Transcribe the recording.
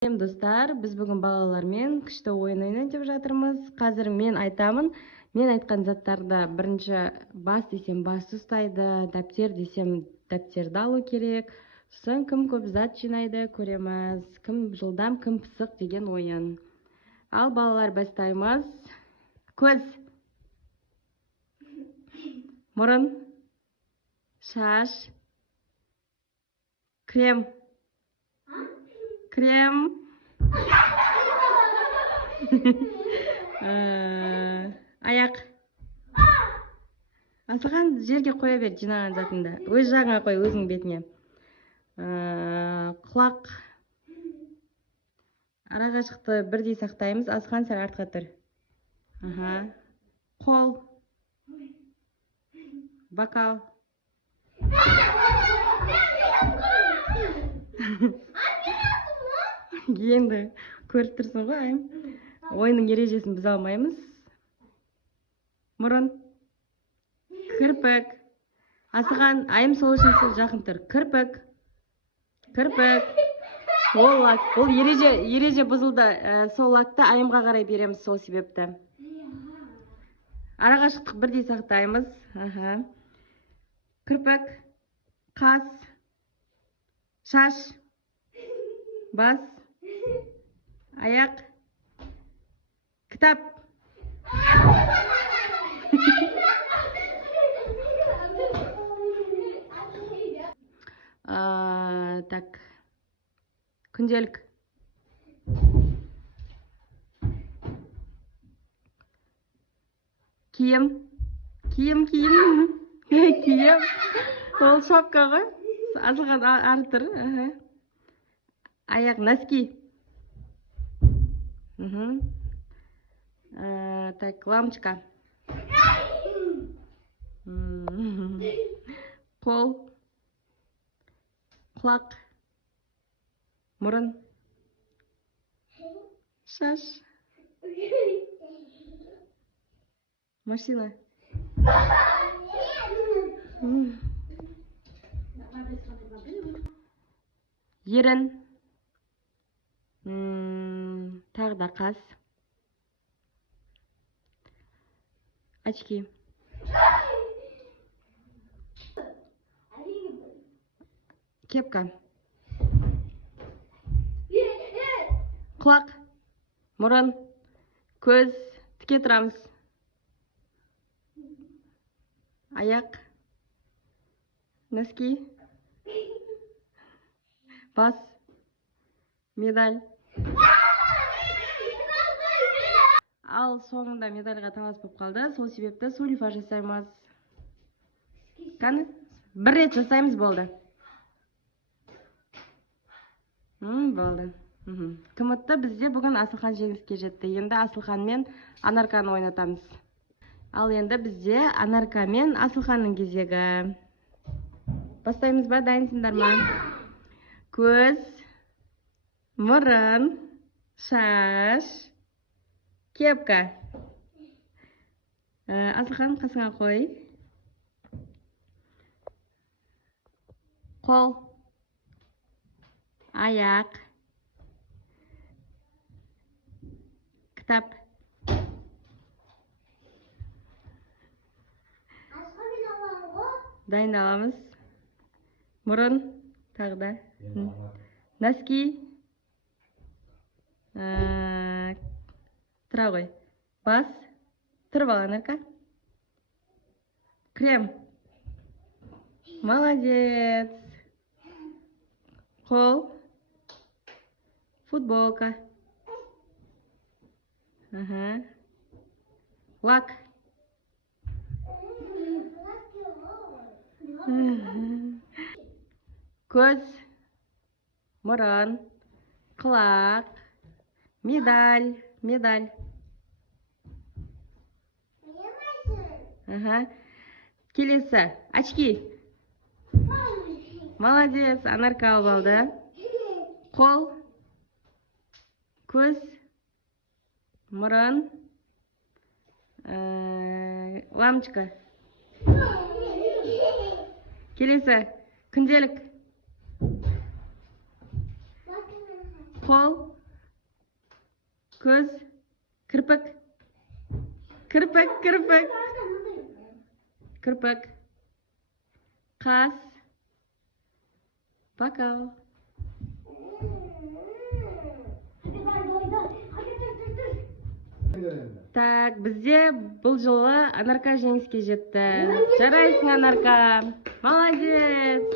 Достар, біз бүгін балалармен күшті ойын ойнайық деп жатырмыз. Қазір мен айтамын. Мен айтқан заттарды бірінші бас десем басты ұстайды, дәптер десем дәптерді алу керек. Сосын кім көп зат жинайды көреміз. Кім жылдам, кім пысық деген ойын. Ал балалар бастаймыз. Көз, мұрын, шаш, крем. Крем. Аяқ. Асылхан жерге қоя бер жинаған затында. Өз жағыңа қой, өзің бетіне. Құлақ. Арақашықты бірдей сақтаймыз. Асылхан сәл артқа тұр. Қол. Бокал. Енді көріп тұрсың ғой, Айым. Ойынның ережесін біз алмаймыз. Мұрын. Кірпік. Асылхан, Айым сол үшін жақын тұр. Кірпік. Кірпік. Ол ереже бұзылды. Сол лакты Айымға қарай береміз сол себепті. Арақашықтық бірдей сақтаймыз. Кірпік. Қас. Шаш. Бас. Аяқ. Кітап. Так. Күнделік. Киім. Киім. Киім. Ол шапка ғой. Асылхан ары тұр. Аяқ, носки. Так, лампочка. Қол. Құлақ. Мұрын. Шаш. Машина. Ерін. Тағы да қас. Очки. Кепка. Құлақ. Мұрын. Көз. Тіке тұрамыз. Аяқ. Носки. Бас. Медаль. Ал соңында медальға талас болып қалды. Сол себепті солифа жасаймыз. Қаны? Бір рет жасаймыз, болды. Болды. Кім ұтты? Бізде бүгін Асылхан жеңіске жетті. Енді Асылхан мен Анарканы ойнатамыз. Ал енді бізде Анарка мен Асылханның кезегі. Бастаймыз ба? Дайынсыңдар ма? Көз. Мұрын. Шаш. Кепка. Асылхан, қасыңа қой. Қол. Аяқ. Кітап. Дайындаламыз. Мұрын. Тағы да. Носки. Тұра ғой. Бас. Тұрып ал, Анарка. Крем. Молодец. Қол. Футболка. Лак. Көз. Мұрын. Құлақ. Медаль. Келесі. Очки. Молодец. Анарка алып алды. Қол. Көз. Мұрын. Лампочка. Келесі. Күнделік. қол, көз, кірпік, кірпік, кірпік, кірпік, қас, бокал. Так, бізде бұл жолы Анарка жеңіске жетті. Жарайсың, Анарка. Молодец.